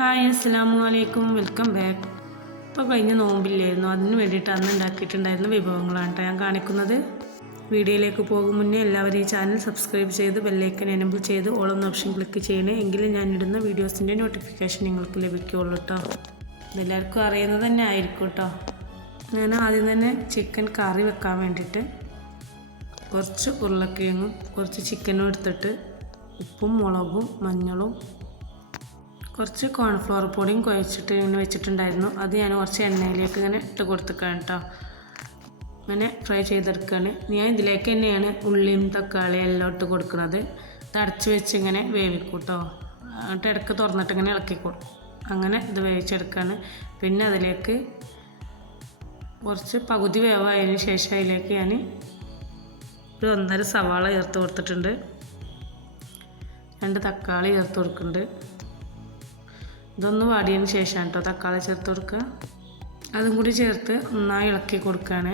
Hi അസ്സാം വലൈക്കും welcome back. ഇപ്പോൾ കഴിഞ്ഞ നോമ്പില്ലായിരുന്നു. അതിന് വേണ്ടിയിട്ട് അന്ന് ഉണ്ടാക്കിയിട്ടുണ്ടായിരുന്ന വിഭവങ്ങളാണ് ഞാൻ കാണിക്കുന്നത്. വീഡിയോയിലേക്ക് പോകും മുന്നേ എല്ലാവരും ഈ ചാനൽ സബ്സ്ക്രൈബ് ചെയ്ത് ബെല്ലൈക്കൻ എനബിൾ ചെയ്ത് ഓളൊന്ന് ഓപ്ഷൻ ക്ലിക്ക് ചെയ്യണേ എങ്കിലും ഞാൻ ഇടുന്ന വീഡിയോസിന്റെ നോട്ടിഫിക്കേഷൻ നിങ്ങൾക്ക് ലഭിക്കുകയുള്ളൂ കേട്ടോ ഇതെല്ലാവർക്കും അറിയുന്നത് തന്നെ ആയിരിക്കും കേട്ടോ ഞാൻ ആദ്യം തന്നെ ചിക്കൻ കറി വെക്കാൻ വേണ്ടിയിട്ട് കുറച്ച് ഉരുളക്കിഴങ്ങും കുറച്ച് ചിക്കനും എടുത്തിട്ട് ഉപ്പും മുളകും മഞ്ഞളും കുറച്ച് കോൺഫ്ലോർ പൊടിയും കുഴച്ചിട്ട് ഇങ്ങനെ വെച്ചിട്ടുണ്ടായിരുന്നു. അത് ഞാൻ കുറച്ച് എണ്ണയിലേക്ക് ഇങ്ങനെ ഇട്ട് കൊടുത്തേക്കാണ് കേട്ടോ. അങ്ങനെ ഫ്രൈ ചെയ്തെടുക്കുകയാണ്. ഞാൻ ഇതിലേക്ക് തന്നെയാണ് ഉള്ളിയും തക്കാളിയും എല്ലാം ഇട്ട് കൊടുക്കുന്നത്. ഇത് വെച്ച് ഇങ്ങനെ വേവിക്കും കേട്ടോ. എന്നിട്ട് ഇടയ്ക്ക് തുറന്നിട്ട് ഇങ്ങനെ ഇളക്കി കൊടുക്കും അങ്ങനെ ഇത് വേവിച്ചെടുക്കുകയാണ്. പിന്നെ അതിലേക്ക് കുറച്ച് പകുതി വേവായതിന് ശേഷം അതിലേക്ക് ഞാൻ ഒരു ഒന്നര സവാള ചേർത്ത് കൊടുത്തിട്ടുണ്ട്. രണ്ട് തക്കാളി ചേർത്ത് കൊടുക്കുന്നുണ്ട്. ഇതൊന്ന് വാടിയതിന് ശേഷം കേട്ടോ തക്കാളി ചേർത്ത് കൊടുക്കുക. അതും കൂടി ചേർത്ത് നന്നായി ഇളക്കി കൊടുക്കുകയാണ്.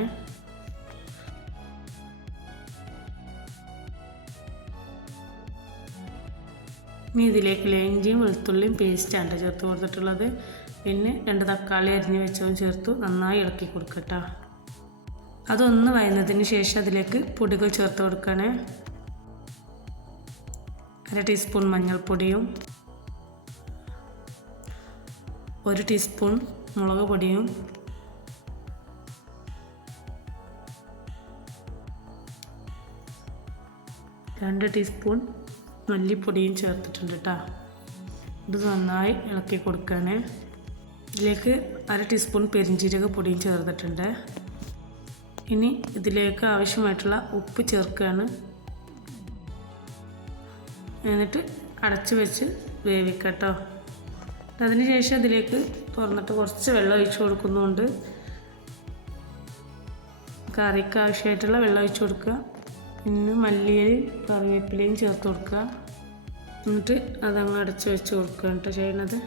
ഇനി ഇതിലേക്ക് ഇഞ്ചിയും വെളുത്തുള്ളിയും പേസ്റ്റാണ് ചേർത്ത് കൊടുത്തിട്ടുള്ളത്. പിന്നെ രണ്ട് തക്കാളി അരിഞ്ഞ് വെച്ചതും ചേർത്തു നന്നായി ഇളക്കി കൊടുക്കട്ടോ അതൊന്ന് വയന്നതിന് ശേഷം അതിലേക്ക് പൊടികൾ ചേർത്ത് കൊടുക്കണേ അര ടീസ്പൂൺ മഞ്ഞൾപ്പൊടിയും ഒരു ടീസ്പൂൺ മുളക് പൊടിയും രണ്ട് ടീസ്പൂൺ മല്ലിപ്പൊടിയും ചേർത്തിട്ടുണ്ട് കേട്ടോ ഇത് നന്നായി ഇളക്കി കൊടുക്കുകയാണ് ഇതിലേക്ക് അര ടീസ്പൂൺ പെരിഞ്ചീരക പൊടിയും ചേർത്തിട്ടുണ്ട്. ഇനി ഇതിലേക്ക് ആവശ്യമായിട്ടുള്ള ഉപ്പ് ചേർക്കുകയാണ് എന്നിട്ട് അടച്ചു വെച്ച് വേവിക്കട്ടോ. അതിന് ശേഷം ഇതിലേക്ക് തുറന്നിട്ട് കുറച്ച് വെള്ളം ഒഴിച്ച് കൊടുക്കുന്നുണ്ട്. കറിക്ക് ആവശ്യമായിട്ടുള്ള വെള്ളം ഒഴിച്ച് കൊടുക്കുക. പിന്നെ മല്ലിയിലും കറിവേപ്പിലയും ചേർത്ത് കൊടുക്കുക. എന്നിട്ട് അതങ്ങ് അടച്ച് വെച്ച് കൊടുക്കുക കേട്ടോ ചെയ്യണത്.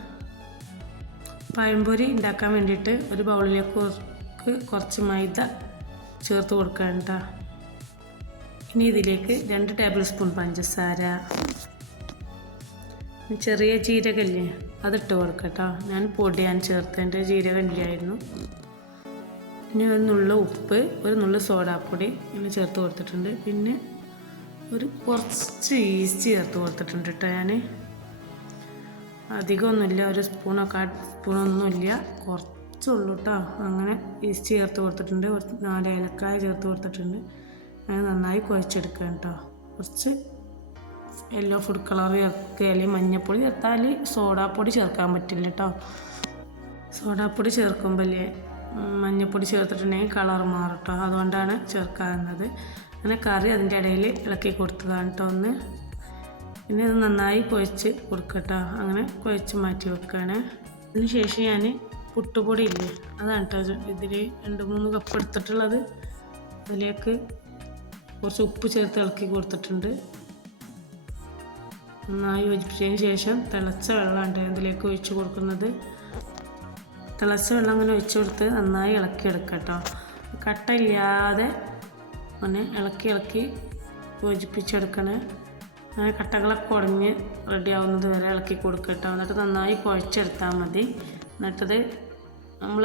പഴംപൊരി ഉണ്ടാക്കാൻ വേണ്ടിയിട്ട് ഒരു ബൗളിലേക്ക് കുറച്ച് മൈദ ചേർത്ത് കൊടുക്കുക കേട്ടോ. ഇനി ഇതിലേക്ക് രണ്ട് ടേബിൾ സ്പൂൺ പഞ്ചസാര. ചെറിയ ജീരകല്ലേ? അതിട്ട് കൊടുക്കട്ടോ. ഞാൻ പൊടിയാൻ ചേർത്തതിന്റെ ജീരകം ഇല്ലായിരുന്നു ഇനി ഒരു നുള്ള ഉപ്പ് ഒരു നുള്ള സോഡാപ്പൊടി ഇങ്ങനെ ചേർത്ത് കൊടുത്തിട്ടുണ്ട്. പിന്നെ ഒരു കുറച്ച് ഈസ്റ്റ് ചേർത്ത് കൊടുത്തിട്ടുണ്ട് കേട്ടോ ഞാൻ അധികമൊന്നുമില്ല ഒരു സ്പൂണൊക്കെ സ്പൂണൊന്നുമില്ല. കുറച്ചുള്ളൂ കേട്ടോ അങ്ങനെ ഈസ്റ്റ് ചേർത്ത് കൊടുത്തിട്ടുണ്ട്. നാല് ഏലക്കായ ചേർത്ത് കൊടുത്തിട്ടുണ്ട്. അങ്ങനെ നന്നായി കുഴച്ചെടുക്കുക കേട്ടോ കുറച്ച് യെല്ലോ ഫുഡ് കളർ ചേർക്കുക അല്ലെങ്കിൽ മഞ്ഞൾപ്പൊടി ചേർത്താൽ സോഡാപ്പൊടി ചേർക്കാൻ പറ്റില്ല കേട്ടോ സോഡാപ്പൊടി ചേർക്കുമ്പോൾ മഞ്ഞൾപ്പൊടി ചേർത്തിട്ടുണ്ടെങ്കിൽ കളർ മാറും കേട്ടോ അതുകൊണ്ടാണ് ചേർക്കാവുന്നത് അങ്ങനെ കറി അതിന്റെ ഇടയിൽ ഇളക്കി കൊടുത്തതാണ് കേട്ടോ ഒന്ന്. പിന്നെ ഇത് നന്നായി കുഴച്ച് കൊടുക്കട്ടോ അങ്ങനെ കുഴച്ച് മാറ്റി വെക്കുകയാണ് അതിന് ശേഷം ഞാൻ പുട്ടുപൊടി ഇല്ലേ അതാണ് കേട്ടോ ഇതിൽ രണ്ട് മൂന്ന് കപ്പ് എടുത്തിട്ടുള്ളത്. അതിലേക്ക് കുറച്ച് ഉപ്പ് ചേർത്ത് ഇളക്കി കൊടുത്തിട്ടുണ്ട്. നന്നായി യോജിപ്പിച്ചതിന് ശേഷം തിളച്ച വെള്ളമാണ് ഇതിലേക്ക് ഒഴിച്ച് കൊടുക്കുന്നത്. തിളച്ച വെള്ളം അങ്ങനെ ഒഴിച്ച് കൊടുത്ത് നന്നായി ഇളക്കി എടുക്കുക കേട്ടോ. കട്ടയില്ലാതെ അങ്ങനെ ഇളക്കി ഇളക്കി യോജിപ്പിച്ചെടുക്കണേ. അങ്ങനെ കട്ടകളൊക്കെ ഉടഞ്ഞ് റെഡി ആവുന്നത് വരെ ഇളക്കി കൊടുക്കുക കേട്ടോ. എന്നിട്ട് നന്നായി കുഴച്ചെടുത്താൽ മതി. എന്നിട്ടത് നമ്മൾ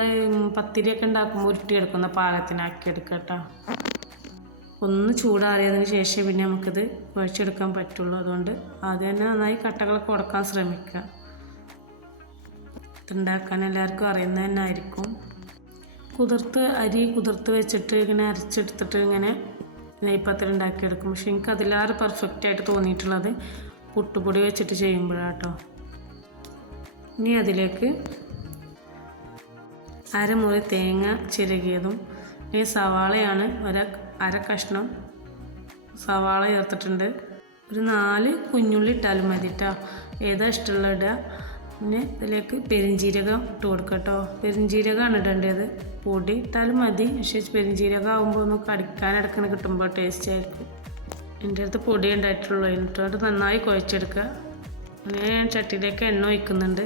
പത്തിരിയൊക്കെ ഉണ്ടാക്കുമ്പോൾ ഉരുട്ടിയെടുക്കുന്ന പാകത്തിനാക്കി എടുക്കുക കേട്ടോ. ഒന്ന് ചൂടാറിയതിന് ശേഷം പിന്നെ നമുക്കിത് കുഴച്ചെടുക്കാൻ പറ്റുള്ളൂ. അതുകൊണ്ട് ആദ്യം തന്നെ നന്നായി കട്ടകളൊക്കെ ഉടക്കാൻ ശ്രമിക്കുക. ഇതുണ്ടാക്കാൻ എല്ലാവർക്കും അറിയുന്നത് തന്നെ ആയിരിക്കും. കുതിർത്ത് അരി കുതിർത്ത് വെച്ചിട്ട് ഇങ്ങനെ അരച്ചെടുത്തിട്ട് ഇങ്ങനെ നെയ്പ്പത്തിൽ ഉണ്ടാക്കിയെടുക്കും. പക്ഷെ എനിക്ക് അതിലേറെ പെർഫെക്റ്റ് ആയിട്ട് തോന്നിയിട്ടുള്ളത് പുട്ടുപൊടി വെച്ചിട്ട് ചെയ്യുമ്പോഴാട്ടോ. ഇനി അതിലേക്ക് അരമുറി തേങ്ങ ചിരകിയതും ഈ സവാളയാണ് ഒരു അര കഷ്ണം സവാള ചേർത്തിട്ടുണ്ട്. ഒരു നാല് കുഞ്ഞുള്ളി ഇട്ടാലും മതി കേട്ടോ ഏതാ ഇഷ്ടമുള്ള ഇടുക? പിന്നെ ഇതിലേക്ക് പെരിഞ്ജീരകം ഇട്ട് കൊടുക്കുക കേട്ടോ. പെരിഞ്ജീരകമാണ് ഇടേണ്ടത്. പൊടി ഇട്ടാലും മതി. പക്ഷേ പെരിഞ്ജീരകം ആകുമ്പോൾ ഒന്ന് കടിക്കാനടക്കണ കിട്ടുമ്പോൾ ടേസ്റ്റ് ആയിരിക്കും. എന്റെ അടുത്ത് പൊടി ഉണ്ടായിട്ടുള്ളൂ. എന്നിട്ട് നന്നായി കുഴച്ചെടുക്കുക. അങ്ങനെ ഞാൻ ചട്ടിയിലേക്ക് എണ്ണ ഒഴിക്കുന്നുണ്ട്.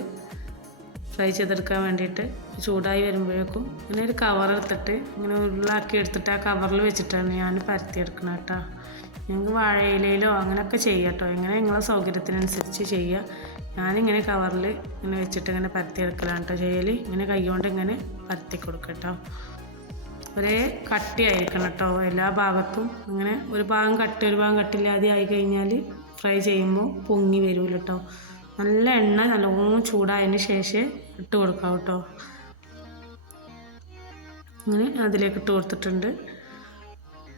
ഫ്രൈ ചെയ്തെടുക്കാൻ വേണ്ടിയിട്ട് ചൂടായി വരുമ്പോഴേക്കും ഇങ്ങനെ ഒരു കവർ എടുത്തിട്ട് ഇങ്ങനെ ഉരുളാക്കി എടുത്തിട്ട് ആ കവറിൽ വെച്ചിട്ടാണ് ഞാൻ പരത്തിയെടുക്കണം കേട്ടോ ഞങ്ങൾക്ക് വാഴയിലയിലോ അങ്ങനെയൊക്കെ ചെയ്യാം കേട്ടോ ഇങ്ങനെ നിങ്ങളെ സൗകര്യത്തിനനുസരിച്ച് ചെയ്യുക ഞാനിങ്ങനെ കവറിൽ ഇങ്ങനെ വെച്ചിട്ട് ഇങ്ങനെ പരത്തി എടുക്കലാണ് കേട്ടോ ചെയ്യൽ ഇങ്ങനെ കൈകൊണ്ട് ഇങ്ങനെ പരത്തി കൊടുക്കുക കേട്ടോ ഒരേ കട്ടിയായിരിക്കണം കേട്ടോ എല്ലാ ഭാഗത്തും ഇങ്ങനെ ഒരു ഭാഗം കട്ടി ഒരു ഭാഗം കട്ടില്ലാതെ ആയി കഴിഞ്ഞാൽ ഫ്രൈ ചെയ്യുമ്പോൾ പൊങ്ങി വരുമല്ലോ കേട്ടോ നല്ല എണ്ണ നല്ലോണം ചൂടായതിന് ശേഷം ഇട്ട് കൊടുക്കാം കേട്ടോ. അങ്ങനെ അതിലേക്ക് ഇട്ട് കൊടുത്തിട്ടുണ്ട്.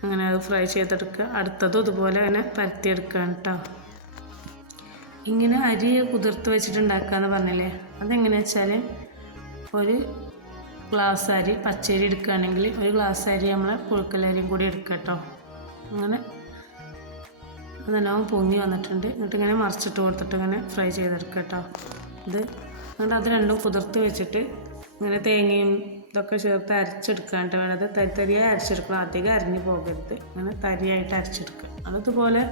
അങ്ങനെ അത് ഫ്രൈ ചെയ്തെടുക്കുക. അടുത്തതും ഇതുപോലെ അങ്ങനെ പരത്തിയെടുക്കുകയാണ് കേട്ടോ. ഇങ്ങനെ അരി കുതിർത്ത് വെച്ചിട്ടുണ്ടാക്കുക എന്ന് പറഞ്ഞില്ലേ? അതെങ്ങനെയാ വെച്ചാൽ ഒരു ഗ്ലാസ് അരി പച്ചരി എടുക്കുകയാണെങ്കിൽ ഒരു ഗ്ലാസ് അരി നമ്മൾ പുഴുക്കലരിയും കൂടി എടുക്കുക കേട്ടോ. അങ്ങനെ അതെല്ലാം പൊങ്ങി വന്നിട്ടുണ്ട്. എന്നിട്ട് ഇങ്ങനെ മറിച്ചിട്ട് കൊടുത്തിട്ട് ഇങ്ങനെ ഫ്രൈ ചെയ്തെടുക്കുക കേട്ടോ ഇത് എന്നിട്ട് അത് രണ്ടും കുതിർത്ത് വെച്ചിട്ട് ഇങ്ങനെ തേങ്ങയും ഇതൊക്കെ ചേർത്ത് അരച്ചെടുക്കാണ്ട്. വേണ്ടത് തരി തരിയായി അരച്ചെടുക്കണം. അധികം അരിഞ്ഞു പോകരുത്. അങ്ങനെ തരിയായിട്ട് അരച്ചെടുക്കുക. അതുപോലെ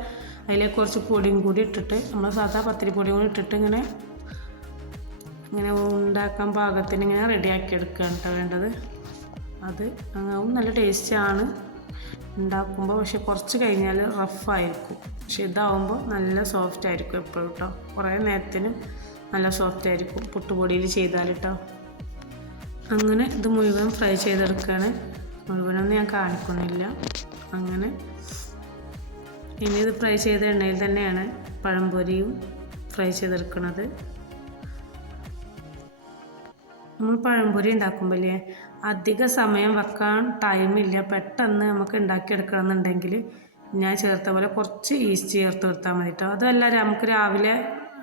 അതിലേക്ക് കുറച്ച് പൊടിയും കൂടി ഇട്ടിട്ട് നമ്മൾ സാധാ പത്തിരി പൊടിയും കൂടി ഇട്ടിട്ട് ഇങ്ങനെ ഇങ്ങനെ ഉണ്ടാക്കാൻ പാകത്തിന് ഇങ്ങനെ റെഡിയാക്കി എടുക്കുകയാണ് കേട്ടോ വേണ്ടത്. അതും നല്ല ടേസ്റ്റാണ് ഉണ്ടാക്കുമ്പോൾ പക്ഷെ കുറച്ച് കഴിഞ്ഞാൽ റഫായിരിക്കും. പക്ഷെ ഇതാവുമ്പോൾ നല്ല സോഫ്റ്റ് ആയിരിക്കും എപ്പോഴും കേട്ടോ കുറേ നേരത്തിന് നല്ല സോഫ്റ്റ് ആയിരിക്കും പുട്ടുപൊടിയിൽ ചെയ്താൽ കേട്ടോ അങ്ങനെ ഇത് മുഴുവൻ ഫ്രൈ ചെയ്തെടുക്കുകയാണ്. മുഴുവനൊന്നും ഞാൻ കാണിക്കുന്നില്ല. അങ്ങനെ ഇനി ഇത് ഫ്രൈ ചെയ്ത എണ്ണയിൽ തന്നെയാണ് പഴംപൊരിയും ഫ്രൈ ചെയ്തെടുക്കുന്നത്. നമ്മൾ പഴംപൊരി ഉണ്ടാക്കുമ്പോഴേ അധിക സമയം വെക്കാൻ ടൈമില്ല പെട്ടെന്ന് നമുക്ക് ഉണ്ടാക്കിയെടുക്കണം എന്നുണ്ടെങ്കിൽ ഞാൻ ചേർത്ത പോലെ കുറച്ച് ഈസ്റ്റ് ചേർത്ത് കൊടുത്താൽ മതി കേട്ടോ അതല്ല നമുക്ക് രാവിലെ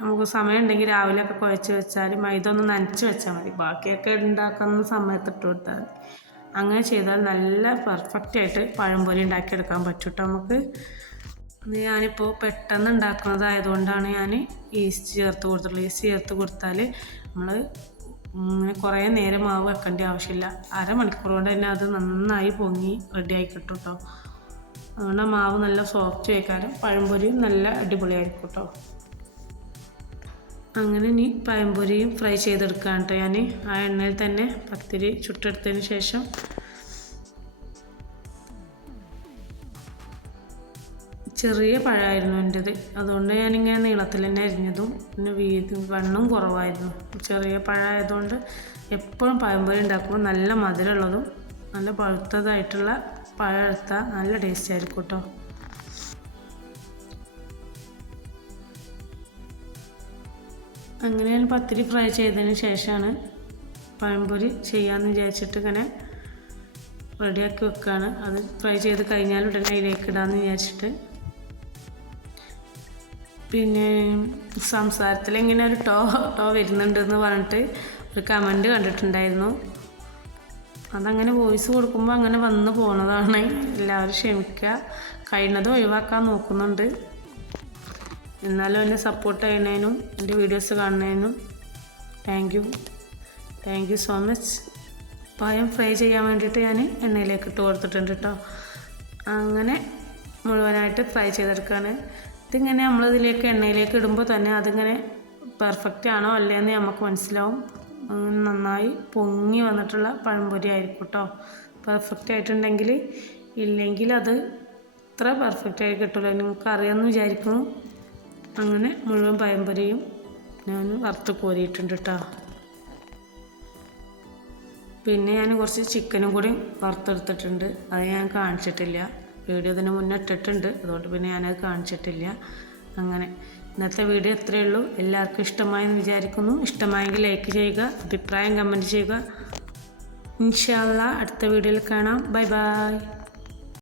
നമുക്ക് സമയം ഉണ്ടെങ്കിൽ രാവിലെ ഒക്കെ കുഴച്ച് വെച്ചാൽ മൈദ ഒന്ന് നനച്ച് വെച്ചാൽ മതി. ബാക്കിയൊക്കെ ഉണ്ടാക്കുന്ന സമയത്ത് ഇട്ട് കൊടുത്താൽ മതി. അങ്ങനെ ചെയ്താൽ നല്ല പെർഫെക്റ്റ് ആയിട്ട് പഴംപൊരി ഉണ്ടാക്കിയെടുക്കാൻ പറ്റും കേട്ടോ നമുക്ക്. ഞാനിപ്പോൾ പെട്ടെന്ന് ഉണ്ടാക്കുന്നതായതുകൊണ്ടാണ് ഞാൻ ഈസ്റ്റ് ചേർത്ത് കൊടുത്തിട്ടുള്ളത്. ഈസ്റ്റ് ചേർത്ത് കൊടുത്താൽ നമ്മൾ ഇങ്ങനെ കുറേ നേരം മാവ് വെക്കേണ്ട ആവശ്യമില്ല. അരമണിക്കൂർ കൊണ്ട് തന്നെ അത് നന്നായി പൊങ്ങി റെഡിയായി കിട്ടും കേട്ടോ അതുകൊണ്ട് മാവ് നല്ല സോഫ്റ്റ് വയ്ക്കാനും പഴംപൊരിയും നല്ല അടിപൊളിയായിരിക്കും കേട്ടോ അങ്ങനെ ഇനി പഴംപൊരിയും ഫ്രൈ ചെയ്തെടുക്കുകയാണ് കേട്ടോ ഞാൻ ആ എണ്ണയിൽ തന്നെ പത്തിരി ചുട്ടെടുത്തതിന് ശേഷം ചെറിയ പഴമായിരുന്നു എന്റെത് അതുകൊണ്ട് ഞാനിങ്ങനെ നീളത്തിൽ തന്നെ അരിഞ്ഞതും പിന്നെ വീതി വണ്ണം കുറവായിരുന്നു. ചെറിയ പഴമായതുകൊണ്ട് എപ്പോഴും പഴംപൊരി ഉണ്ടാക്കുമ്പോൾ നല്ല മധുരമുള്ളതും നല്ല പഴുത്തതായിട്ടുള്ള പഴം എടുത്താൽ നല്ല ടേസ്റ്റ് ആയിരിക്കും കേട്ടോ അങ്ങനെ ഞാൻ പത്തിരി ഫ്രൈ ചെയ്തതിന് ശേഷമാണ് പഴംപൊരി ചെയ്യാമെന്ന് വിചാരിച്ചിട്ട് ഇങ്ങനെ റെഡിയാക്കി വെക്കുകയാണ് അത് ഫ്രൈ ചെയ്ത് കഴിഞ്ഞാൽ ഉടനെ അതിലേക്ക് ഇടാമെന്ന് വിചാരിച്ചിട്ട് പിന്നെ സംസാരത്തിൽ ഇങ്ങനെ ഒരു ടോ ടോ വരുന്നുണ്ടെന്ന് പറഞ്ഞിട്ട് ഒരു കമന്റ് കണ്ടിട്ടുണ്ടായിരുന്നു. അതങ്ങനെ വോയിസ് കൊടുക്കുമ്പോൾ അങ്ങനെ വന്ന് പോണതാണ്. എല്ലാവരും ക്ഷമിക്കുക. കഴിയുന്നത് ഒഴിവാക്കാൻ നോക്കുന്നുണ്ട്. എന്നാലും എന്നെ സപ്പോർട്ട് ചെയ്യുന്നതിനും എന്റെ വീഡിയോസ് കാണുന്നതിനും thank you thank you so much Payam fry ചെയ്യാൻ വേണ്ടിയിട്ട് ഞാൻ എണ്ണയിലേക്ക് ഇട്ട് കൊടുത്തിട്ടുണ്ട് കേട്ടോ അങ്ങനെ മുഴുവനായിട്ട് ഫ്രൈ ചെയ്തെടുക്കുകയാണ് ഇതിങ്ങനെ നമ്മളിതിലേക്ക് എണ്ണയിലേക്ക് ഇടുമ്പോൾ തന്നെ അതിങ്ങനെ പെർഫെക്റ്റ് ആണോ അല്ലേന്ന് നമുക്ക് മനസ്സിലാവും. നന്നായി പൊങ്ങി വന്നിട്ടുള്ള പഴംപൊരി ആയിരിക്കും കേട്ടോ പെർഫെക്റ്റ് ആയിട്ടുണ്ടെങ്കിൽ ഇല്ലെങ്കിൽ അത് ഇത്ര പെർഫെക്റ്റ് ആയി കിട്ടില്ല നിങ്ങൾക്ക് അറിയാമെന്ന് വിചാരിക്കുന്നു. അങ്ങനെ മുഴുവൻ പഴംപൊരിയും ഞാൻ വറുത്ത് കോരിയിട്ടുണ്ട് കേട്ടോ പിന്നെ ഞാൻ കുറച്ച് ചിക്കനും കൂടി വറുത്തെടുത്തിട്ടുണ്ട്. അത് ഞാൻ കാണിച്ചിട്ടില്ല. വീഡിയോ ഇതിന് മുന്നേ ഇട്ടിട്ടുണ്ട്. അതുകൊണ്ട് പിന്നെ ഞാനത് കാണിച്ചിട്ടില്ല. അങ്ങനെ. ഇന്നത്തെ വീഡിയോ ഇത്രയേ ഉള്ളൂ. എല്ലാവർക്കും ഇഷ്ടമായെന്ന് വിചാരിക്കുന്നു. ഇഷ്ടമായെങ്കിൽ ലൈക്ക് ചെയ്യുക അഭിപ്രായം കമന്റ് ചെയ്യുക. ഇൻഷാല്ല അടുത്ത വീഡിയോയിൽ കാണാം. Bye bye